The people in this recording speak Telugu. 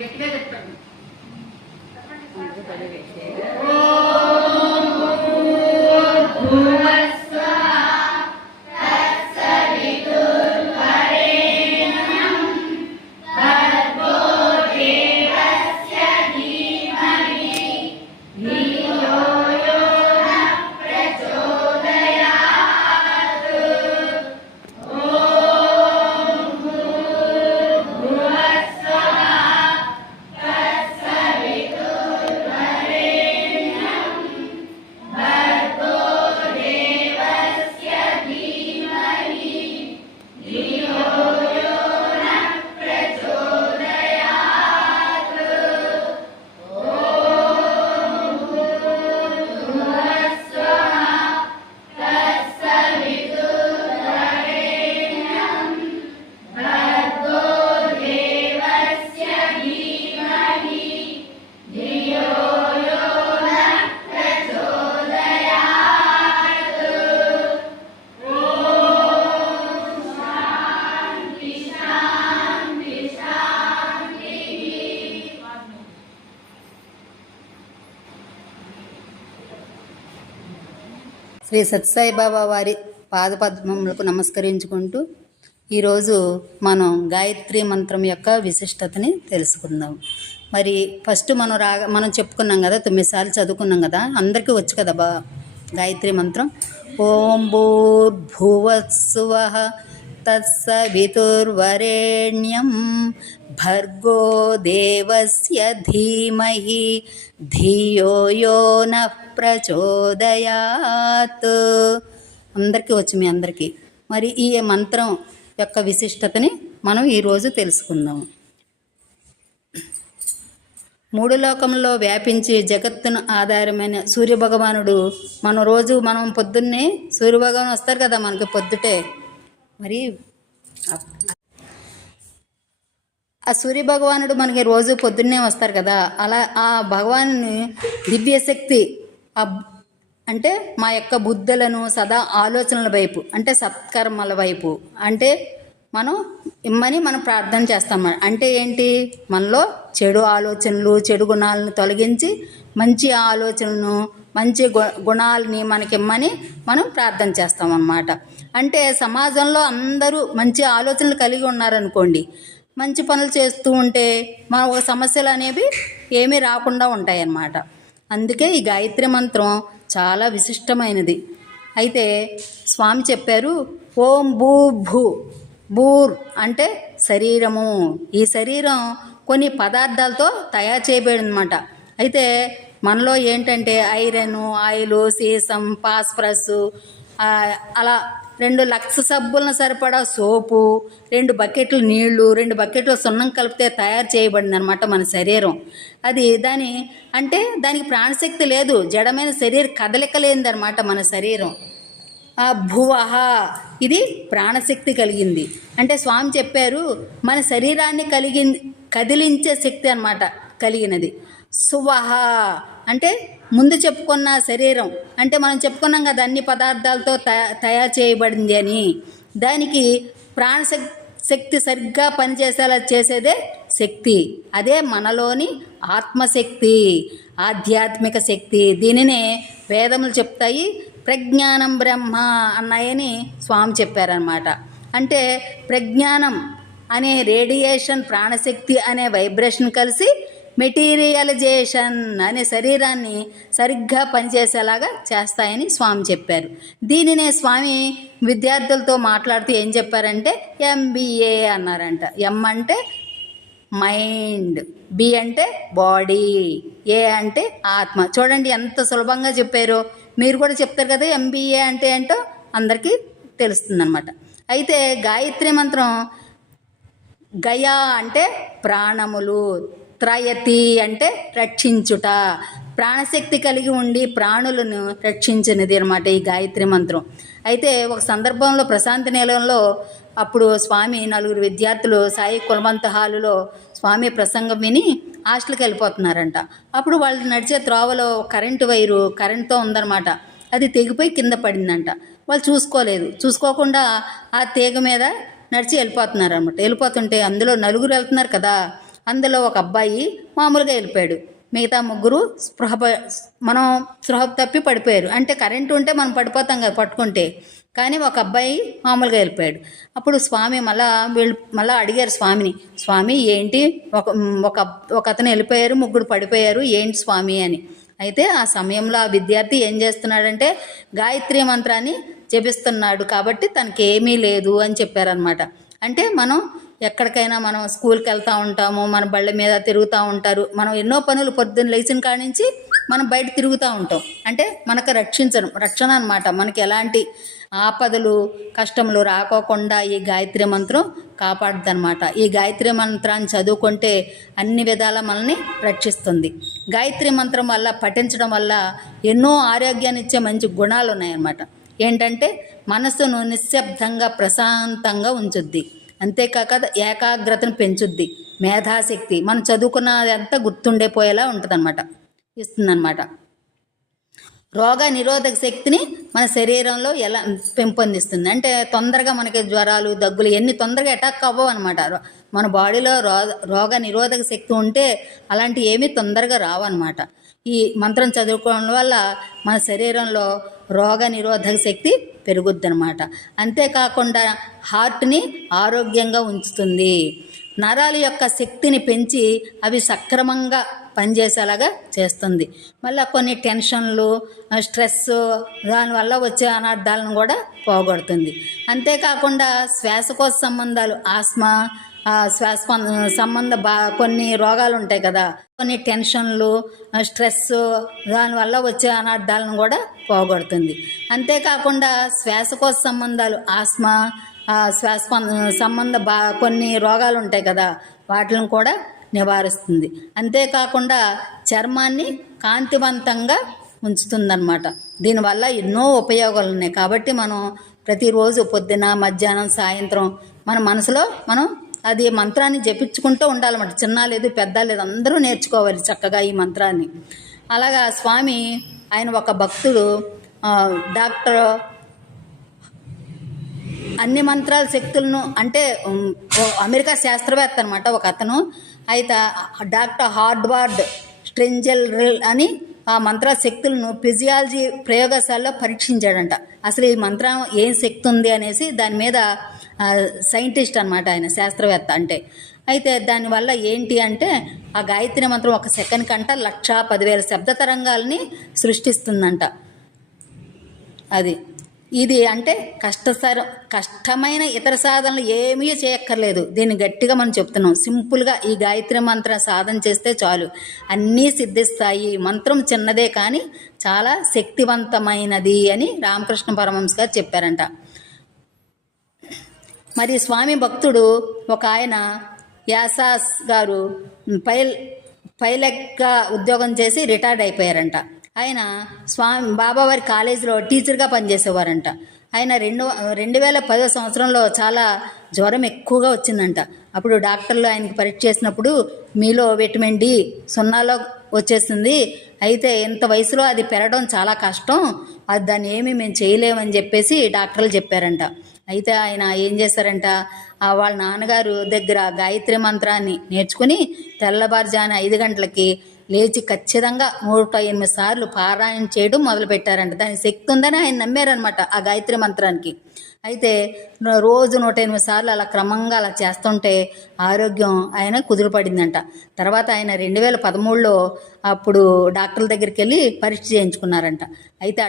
గట్టిగా చెప్తాను. శ్రీ సత్యసాయిబాబా వారి పాదపద్మములకు నమస్కరించుకుంటూ ఈరోజు మనం గాయత్రి మంత్రం యొక్క విశిష్టతని తెలుసుకుందాం. మరి ఫస్ట్ మనం చెప్పుకున్నాం కదా, 9 సార్లు చదువుకున్నాం కదా, అందరికీ వచ్చు కదా గాయత్రి మంత్రం. ఓం భూర్భువస్సువః తత్సవితుర్వరేణ్యం భర్గో దేవస్య ధీమహి ధియో యో నః ప్రచోదయాత్. అందరికీ వచ్చు మీ అందరికీ. మరి ఈ మంత్రం యొక్క విశిష్టతని మనం ఈరోజు తెలుసుకుందాం. 3 లోకంలో వ్యాపించి జగత్తును ఆధారమైన సూర్యభగవానుడు మనం పొద్దున్నే సూర్యభగవాను వస్తారు కదా మనకి పొద్దుటే. మరి ఆ సూర్యభగవానుడు మనకి రోజు పొద్దున్నే వస్తారు కదా, అలా ఆ భగవాను దివ్యశక్తి అంటే మా యొక్క బుద్ధులను సదా ఆలోచనల వైపు, అంటే సత్కర్మల వైపు, అంటే మనం ప్రార్థన చేస్తాం. అంటే ఏంటి, మనలో చెడు ఆలోచనలు, చెడు గుణాలను తొలగించి మంచి ఆలోచనలను, మంచి గుణాలని మనకిమ్మని మనం ప్రార్థన చేస్తామన్నమాట. అంటే సమాజంలో అందరూ మంచి ఆలోచనలు కలిగి ఉన్నారనుకోండి, మంచి పనులు చేస్తూ ఉంటే మన సమస్యలు అనేవి ఏమీ రాకుండా ఉంటాయన్నమాట. అందుకే ఈ గాయత్రి మంత్రం చాలా విశిష్టమైనది. అయితే స్వామి చెప్పారు, ఓం భూర్ అంటే శరీరము. ఈ శరీరం కొన్ని పదార్థాలతో తయారు చేయబడింది అన్నమాట. అయితే మనలో ఏంటంటే ఐరన్, ఆయిల్, సీసం, ఫాస్ఫరస్, అలా 2 లక్ష సబ్బులను సరిపడా సోపు, 2 బకెట్లు నీళ్లు, 2 బకెట్లు సున్నం కలిపితే తయారు చేయబడింది అనమాట మన శరీరం. దానికి ప్రాణశక్తి లేదు, జడమైన శరీర కదలిక లేదనమాట మన శరీరం. ఆ భువహ ఇది ప్రాణశక్తి కలిగింది. అంటే స్వామి చెప్పారు, మన శరీరాన్ని కదిలించే శక్తి అన్నమాట కలిగినది. సువహ అంటే ముందు చెప్పుకున్న శరీరం, అంటే మనం చెప్పుకున్నాం కదా అన్ని పదార్థాలతో తయారు చేయబడింది అని. దానికి ప్రాణశక్తి సరిగ్గా పనిచేసేలా చేసేదే శక్తి. అదే మనలోని ఆత్మశక్తి, ఆధ్యాత్మిక శక్తి. దీనినే వేదములు చెప్తాయి ప్రజ్ఞానం బ్రహ్మ అన్నాయని స్వామి చెప్పారనమాట. అంటే ప్రజ్ఞానం అనే రేడియేషన్, ప్రాణశక్తి అనే వైబ్రేషన్ కలిసి మెటీరియలైజేషన్ అనే శరీరాన్ని సరిగ్గా పనిచేసేలాగా చేస్తాయని స్వామి చెప్పారు. దీనినే స్వామి విద్యార్థులతో మాట్లాడుతూ ఏం చెప్పారంటే MBA అన్నారంట. M అంటే మైండ్, B అంటే బాడీ, A అంటే ఆత్మ. చూడండి ఎంత సులభంగా చెప్పారో. మీరు కూడా చెప్తారు కదా MBA అంటే ఏంటో అందరికీ తెలుస్తుందన్నమాట. అయితే గాయత్రి మంత్రం గయా అంటే ప్రాణములు, త్రయతి అంటే రక్షించుట, ప్రాణశక్తి కలిగి ఉండి ప్రాణులను రక్షించినది అనమాట ఈ గాయత్రి మంత్రం. అయితే ఒక సందర్భంలో ప్రశాంతి నిలయంలో అప్పుడు స్వామి 4 విద్యార్థులు సాయి కులవంత హాలులో స్వామి ప్రసంగం విని హాస్టల్కి వెళ్ళిపోతున్నారంట. అప్పుడు వాళ్ళు నడిచే త్రోవలో కరెంటుతో ఉందన్నమాట. అది తెగిపోయి కింద పడిందంట. వాళ్ళు చూసుకోకుండా ఆ తీగ మీద నడిచి వెళ్ళిపోతున్నారనమాట. వెళ్ళిపోతుంటే అందులో 4 వెళ్తున్నారు కదా, అందులో ఒక అబ్బాయి మామూలుగా వెళ్ళిపోయాడు. మిగతా ముగ్గురు స్పృహ తప్పి పడిపోయారు. అంటే కరెంటు ఉంటే మనం పడిపోతాం కదా పట్టుకుంటే, కానీ ఒక అబ్బాయి మామూలుగా వెళ్ళిపోయాడు. అప్పుడు స్వామి మళ్ళీ అడిగారు స్వామిని, స్వామి ఏంటి ఒక అతను వెళ్ళిపోయారు, ముగ్గురు పడిపోయారు, ఏంటి స్వామి అని. అయితే ఆ సమయంలో ఆ విద్యార్థి ఏం చేస్తున్నాడంటే గాయత్రి మంత్రాన్ని జపిస్తున్నాడు, కాబట్టి తనకి ఏమీ లేదు అని చెప్పారనమాట. అంటే మనం ఎక్కడికైనా మనం స్కూల్కి వెళ్తూ ఉంటాము, మన బళ్ళ మీద తిరుగుతూ ఉంటారు, మనం ఎన్నో పనులు పొద్దున్న లేచిన కాడి నుంచి మనం బయట తిరుగుతూ ఉంటాం. అంటే మనకు రక్షణ అనమాట. మనకి ఎలాంటి ఆపదలు కష్టములు రాకోకుండా ఈ గాయత్రి మంత్రం కాపాడుద్ది అనమాట. ఈ గాయత్రి మంత్రాన్ని చదువుకుంటే అన్ని విధాల మనల్ని రక్షిస్తుంది. గాయత్రి మంత్రం వల్ల పఠించడం వల్ల ఎన్నో ఆరోగ్యాన్ని ఇచ్చే మంచి గుణాలు ఉన్నాయన్నమాట. ఏంటంటే మనసును నిశ్శబ్దంగా ప్రశాంతంగా ఉంచుద్ది, అంతేకాక ఏకాగ్రతను పెంచుద్ది, మేధాశక్తి మనం చదువుకున్నది అంతా గుర్తుండిపోయేలా ఇస్తుందన్నమాట. రోగ నిరోధక శక్తిని మన శరీరంలో ఎలా పెంపొందిస్తుంది అంటే తొందరగా మనకి జ్వరాలు దగ్గులు ఎన్ని తొందరగా అటాక్ అవ్వవు అనమాట. మన బాడీలో రోగ నిరోధక శక్తి ఉంటే అలాంటి ఏమీ తొందరగా రావన్నమాట. ఈ మంత్రం చదువుకోవడం వల్ల మన శరీరంలో రోగ నిరోధక శక్తి పెరుగుద్ది అనమాట. అంతేకాకుండా హార్ట్ని ఆరోగ్యంగా ఉంచుతుంది, నరాల యొక్క శక్తిని పెంచి అవి సక్రమంగా పనిచేసేలాగా చేస్తుంది. మళ్ళీ కొన్ని టెన్షన్లు స్ట్రెస్ దానివల్ల వచ్చే అనర్థాలను కూడా పోగొడుతుంది. అంతేకాకుండా శ్వాసకోశ సంబంధాలు ఆస్మా కొన్ని రోగాలు ఉంటాయి కదా, కొన్ని టెన్షన్లు స్ట్రెస్ దానివల్ల వచ్చే అనర్థాలను కూడా పోగొడుతుంది. అంతేకాకుండా శ్వాసకోశ సంబంధాలు ఆస్మా కొన్ని రోగాలు ఉంటాయి కదా, వాటిని కూడా నివారిస్తుంది. అంతేకాకుండా చర్మాన్ని కాంతివంతంగా ఉంచుతుందన్నమాట. దీనివల్ల ఎన్నో ఉపయోగాలు ఉన్నాయి. కాబట్టి మనం ప్రతిరోజు పొద్దున మధ్యాహ్నం సాయంత్రం మన మనసులో మనం అది మంత్రాన్ని జపించుకుంటూ ఉండాలన్నమాట. చిన్న లేదు పెద్ద లేదు అందరూ నేర్చుకోవాలి చక్కగా ఈ మంత్రాన్ని. అలాగా స్వామి ఆయన ఒక భక్తుడు డాక్టర్ అన్ని మంత్రాల శక్తులను అంటే అమెరికా శాస్త్రవేత్త అనమాట ఒక అతను. అయితే డాక్టర్ హార్వర్డ్ స్ట్రెంజెల్ అని ఆ మంత్ర శక్తులను ఫిజియాలజీ ప్రయోగశాలలో పరీక్షించాడంట. అసలు ఈ మంత్రం ఏం శక్తి ఉంది అనేసి దాని మీద సైంటిస్ట్ అనమాట ఆయన, శాస్త్రవేత్త అంటే. అయితే దానివల్ల ఏంటి అంటే ఆ గాయత్రి మంత్రం ఒక సెకండ్ కంట 1,10,000 శబ్ద తరంగాల్ని సృష్టిస్తుందంట. ఇది అంటే కష్టమైన ఇతర సాధనలు ఏమీ చేయక్కర్లేదు. దీన్ని గట్టిగా మనం చెప్తున్నాం. సింపుల్గా ఈ గాయత్రి మంత్రం సాధన చేస్తే చాలు, అన్నీ సిద్ధిస్తాయి. మంత్రం చిన్నదే కానీ చాలా శక్తివంతమైనది అని రామకృష్ణ పరమహంస గారు చెప్పారంట. మరి స్వామి భక్తుడు ఒక ఆయన యాసాస్ గారు పైలట్గా ఉద్యోగం చేసి రిటైర్డ్ అయిపోయారంట. ఆయన బాబావారి కాలేజీలో టీచర్గా పనిచేసేవారంట. ఆయన 2010 సంవత్సరంలో చాలా జ్వరం ఎక్కువగా వచ్చిందంట. అప్పుడు డాక్టర్లు ఆయనకి పరీక్ష చేసినప్పుడు మీలో విటమిన్ డి 0లో వచ్చేసింది, అయితే ఇంత వయసులో అది పెరగడం చాలా కష్టం, దాన్ని ఏమీ మేము చేయలేమని చెప్పేసి డాక్టర్లు చెప్పారంట. అయితే ఆయన ఏం చేశారంట, వాళ్ళ నాన్నగారు దగ్గర గాయత్రి మంత్రాన్ని నేర్చుకుని తెల్లవారుజామున 5 గంటలకి లేచి ఖచ్చితంగా 108 సార్లు పారాయణ చేయడం మొదలుపెట్టారంట. దాని శక్తి ఉందని ఆయన నమ్మారనమాట ఆ గాయత్రి మంత్రానికి. అయితే రోజు 108 సార్లు అలా క్రమంగా అలా చేస్తుంటే ఆరోగ్యం ఆయన కుదురుపడిందంట. తర్వాత ఆయన 2013లో అప్పుడు డాక్టర్ల దగ్గరికి వెళ్ళి పరీక్ష చేయించుకున్నారంట. అయితే